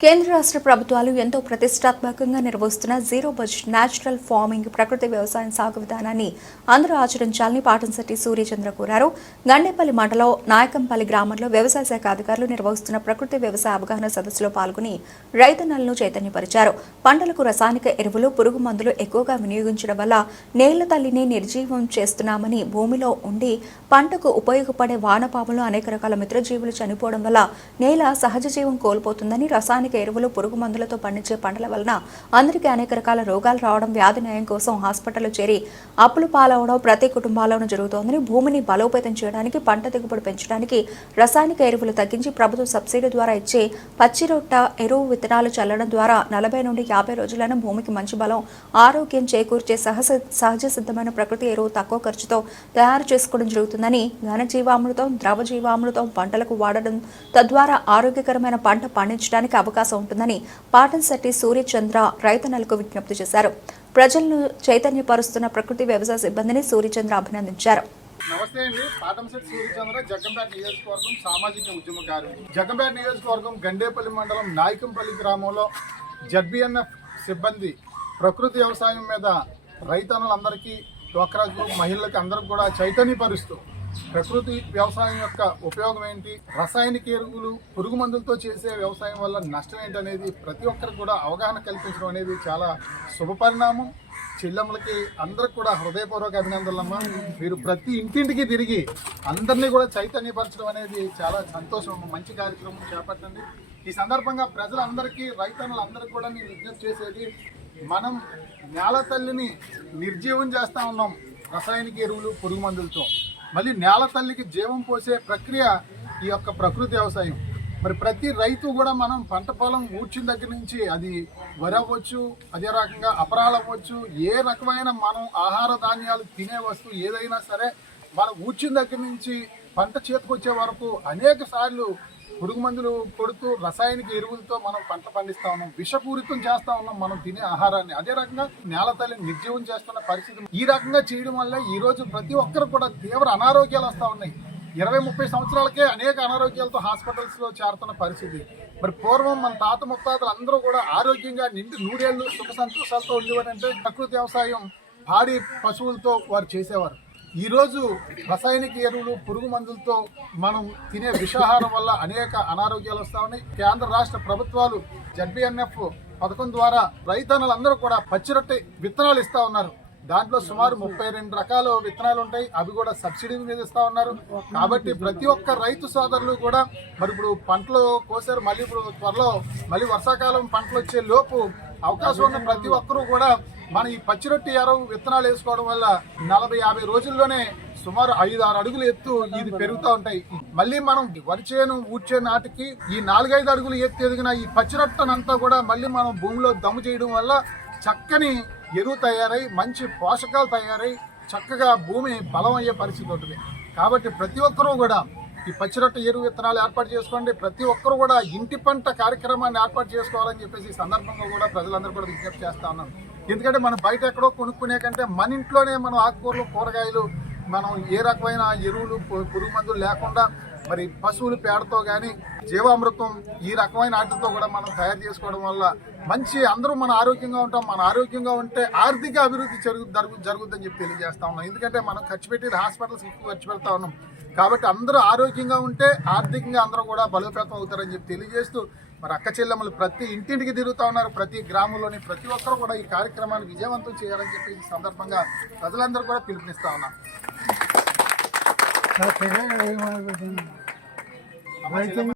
కేంద్ర రాష్ట్ర ప్రభుత్వాలు ఎంతో ప్రతిష్టాత్మకంగా నిర్వహిస్తున్న జీరో బడ్జెట్ న్యాచురల్ ఫార్మింగ్ ప్రకృతి వ్యవసాయం సాగు విధానాన్ని అందరూ ఆచరించాలని పాటంశెట్టి సూర్యచంద్ర కోరారు. గండేపల్లి మండలం నాయకంపల్లి గ్రామంలో వ్యవసాయ శాఖ అధికారులు నిర్వహిస్తున్న ప్రకృతి వ్యవసాయ అవగాహన సదస్సులో పాల్గొని రైతన్నలను చైతన్యపరిచారు. పంటలకు రసాయనిక ఎరువులు పురుగు మందులు ఎక్కువగా వినియోగించడం వల్ల నేల తల్లిని నిర్జీవం చేస్తున్నామని భూమిలో ఉండి పంటకు ఉపయోగపడే వానపాములు అనేక రకాల మిత్రజీవులు చనిపోవడం వల్ల నేల సహజ జీవం కోల్పోతుందని రసాయనిక ఎరువులు పురుగు మందులతో పండించే పంటల వలన అందరికీ అనేక రకాల రోగాలు రావడం వ్యాధి న్యాయం కోసం హాస్పిటల్ చేరి అప్పులు పాలవడం ప్రతి కుటుంబాల్లోనూ జరుగుతోందని భూమిని బలోపేతం చేయడానికి పంట దిగుబడి పెంచడానికి రసాయనిక ఎరువులు తగ్గించి ప్రభుత్వం సబ్సిడీ ద్వారా ఇచ్చే పచ్చి రొట్ట ఎరువు విత్తనాలు చల్లడం ద్వారా నలభై నుండి యాభై రోజులను భూమికి మంచి బలం ఆరోగ్యం చేకూర్చే సహజ సహజ సిద్ధమైన ప్రకృతి ఎరువు తక్కువ ఖర్చుతో తయారు చేసుకోవడం జరుగుతుందని ఘనజీవామృతం ద్రవ జీవామృతం పంటలకు వాడడం తద్వారా ఆరోగ్యకరమైన పంట పండించడానికి అవకాశం అవకాశం ఉంటుందని పాటన్శెట్టి సూర్యచంద్ర రైతన్నలకు విజ్ఞప్తి చేశారు. ప్రజలను చైతన్యపరుస్తున్న ప్రకృతి వ్యవసాయ సిబ్బందిని సూర్యచంద్ర అభినందించారు. నమస్తే అండి. పాటంశెట్టి సూర్యచంద్ర జగ్గంపేట నియోజకవర్గం సామాజిక ఉద్యమకారు. జగ్గంపేట నియోజకవర్గం గండేపల్లి మండలం నాయకంపల్లి గ్రామంలో జడ్బిఎన్ఎఫ్ సిబ్బంది ప్రకృతి వ్యవసాయం మీద రైతన్నులందరికీ డ్వాక్రా గ్రూప్ మహిళలకు అందరికి కూడా చైతన్యపరుస్తూ ప్రకృతి వ్యవసాయం యొక్క ఉపయోగం ఏంటి? రసాయనిక ఎరువులు పురుగు మందులతో చేసే వ్యవసాయం వల్ల నష్టం ఏంటి అనేది ప్రతి ఒక్కరికి కూడా అవగాహన కల్పించడం అనేది చాలా శుభపరిణామం చెల్లెమ్మలకి అందరికి కూడా హృదయపూర్వక అభినందనలమ్మా. మీరు ప్రతి ఇంటింటికి తిరిగి అందరినీ కూడా చైతన్యపరచడం అనేది చాలా సంతోషం. మంచి కార్యక్రమం చేపట్టండి. ఈ సందర్భంగా ప్రజలందరికీ రైతన్నులందరికీ కూడా నేను విజ్ఞప్తి చేసేది మనం నేల తల్లిని నిర్జీవం చేస్తూ ఉన్నాం రసాయనిక ఎరువులు పురుగు మందులతో. మళ్ళీ నేల తల్లికి జీవం పోసే ప్రక్రియ ఈ యొక్క ప్రకృతి వ్యవసాయం. మరి ప్రతి రైతు కూడా మనం పంట పొలం ఊడ్చిన దగ్గర నుంచి అది వరి అవ్వచ్చు అదే రకంగా అపరాలు అవ్వచ్చు ఏ రకమైన మనం ఆహార ధాన్యాలు తినే వస్తువు ఏదైనా సరే మనం ఊడ్చిన దగ్గర నుంచి పంట చేతికొచ్చే వరకు అనేక సార్లు పురుగు మందులు కొడుతూ రసాయనిక ఎరువులతో మనం పంట పండిస్తా ఉన్నాం. విషపూరితం చేస్తా ఉన్నాం మనం తినే ఆహారాన్ని. అదే రకంగా నేల తల్లిని నిర్జీవం చేస్తున్న పరిస్థితి ఈ రకంగా చేయడం వల్ల ఈ రోజు ప్రతి ఒక్కరు కూడా తీవ్ర అనారోగ్యాలు వస్తా ఉన్నాయి. ఇరవై ముప్పై సంవత్సరాలకే అనేక అనారోగ్యాలతో హాస్పిటల్స్లో చేరుతున్న పరిస్థితి. మరి పూర్వం మన తాత ముత్తాతలు అందరూ కూడా ఆరోగ్యంగా నిండి నూరేళ్ళు సుఖ సంతోషాలతో ఉండేవారంటే ప్రకృతి వ్యవసాయం పాడి పశువులతో వారు చేసేవారు. ఈరోజు రసాయనిక ఎరువులు పురుగు మందులతో మనం తినే విషాహారం వల్ల అనేక అనారోగ్యాలు వస్తా ఉన్నాయి. కేంద్ర రాష్ట్ర ప్రభుత్వాలు జడ్బిఎన్ఎఫ్ పథకం ద్వారా రైతన్నులందరూ కూడా పచ్చిరొట్టె విత్తనాలు ఇస్తా ఉన్నారు. దాంట్లో సుమారు ముప్పై రెండు రకాల విత్తనాలు ఉంటాయి. అవి కూడా సబ్సిడీ మీద ఇస్తా ఉన్నారు. కాబట్టి ప్రతి ఒక్క రైతు సోదరులు కూడా మరి ఇప్పుడు పంటలు కోసారు. మళ్ళీ ఇప్పుడు త్వరలో మళ్ళీ వర్షాకాలం పంటలు వచ్చే లోపు అవకాశం ఉన్న ప్రతి ఒక్కరూ కూడా మన ఈ పచ్చిరొట్టి ఎరవు విత్తనాలు వేసుకోవడం వల్ల నలభై యాభై రోజుల్లోనే సుమారు ఐదు ఆరు అడుగులు ఎత్తు ఇది పెరుగుతూ ఉంటాయి. మళ్ళీ మనం వరి చేను ఊడ్చే నాటికి ఈ నాలుగైదు అడుగులు ఎత్తు ఎదిగిన ఈ పచ్చిరొట్టనంతా కూడా మళ్ళీ మనం భూమిలో దమ్ము చేయడం వల్ల చక్కని ఎరువు తయారై మంచి పోషకాలు తయారై చక్కగా భూమి బలం అయ్యే పరిస్థితి ఉంటుంది. కాబట్టి ప్రతి ఒక్కరూ కూడా ఈ పచ్చిరొట్ట ఎరువు విత్తనాలు ఏర్పాటు చేసుకోండి. ప్రతి ఒక్కరు కూడా ఇంటి పంట కార్యక్రమాన్ని ఏర్పాటు చేసుకోవాలని చెప్పేసి ఈ సందర్భంగా కూడా ప్రజలందరూ కూడా విజ్ఞప్తి చేస్తా ఉన్నాను ఎందుకంటే మనం బయట ఎక్కడో కొనుక్కునే కంటే మన ఇంట్లోనే మనం ఆకుకూరలు కూరగాయలు మనం ఏ రకమైన ఎరువులు పురుగు మందులు లేకుండా మరి పశువుల పేడతో కానీ జీవామృతం ఈ రకమైన వాటితో కూడా మనం తయారు చేసుకోవడం వల్ల మంచి అందరూ మన ఆరోగ్యంగా ఉంటాం మన ఆరోగ్యంగా ఉంటే ఆర్థిక అభివృద్ధి జరుగు జరుగు జరుగుతుందని చెప్పి తెలియజేస్తా ఉన్నాం. ఎందుకంటే మనం ఖర్చు పెట్టేది హాస్పిటల్స్ ఎక్కువ ఖర్చు పెడతా ఉన్నాం. కాబట్టి అందరూ ఆరోగ్యంగా ఉంటే ఆర్థికంగా అందరూ కూడా బలోపేతం అవుతారని చెప్పి తెలియజేస్తూ మరి అక్క చెల్లెమ్మలు ప్రతి ఇంటింటికి తిరుగుతా ఉన్నారు. ప్రతి గ్రామంలోని ప్రతి ఒక్కరు కూడా ఈ కార్యక్రమాన్ని విజయవంతం చేయాలని చెప్పి ఈ సందర్భంగా ప్రజలందరూ కూడా పిలుపునిస్తా ఉన్నాం. ರೈತ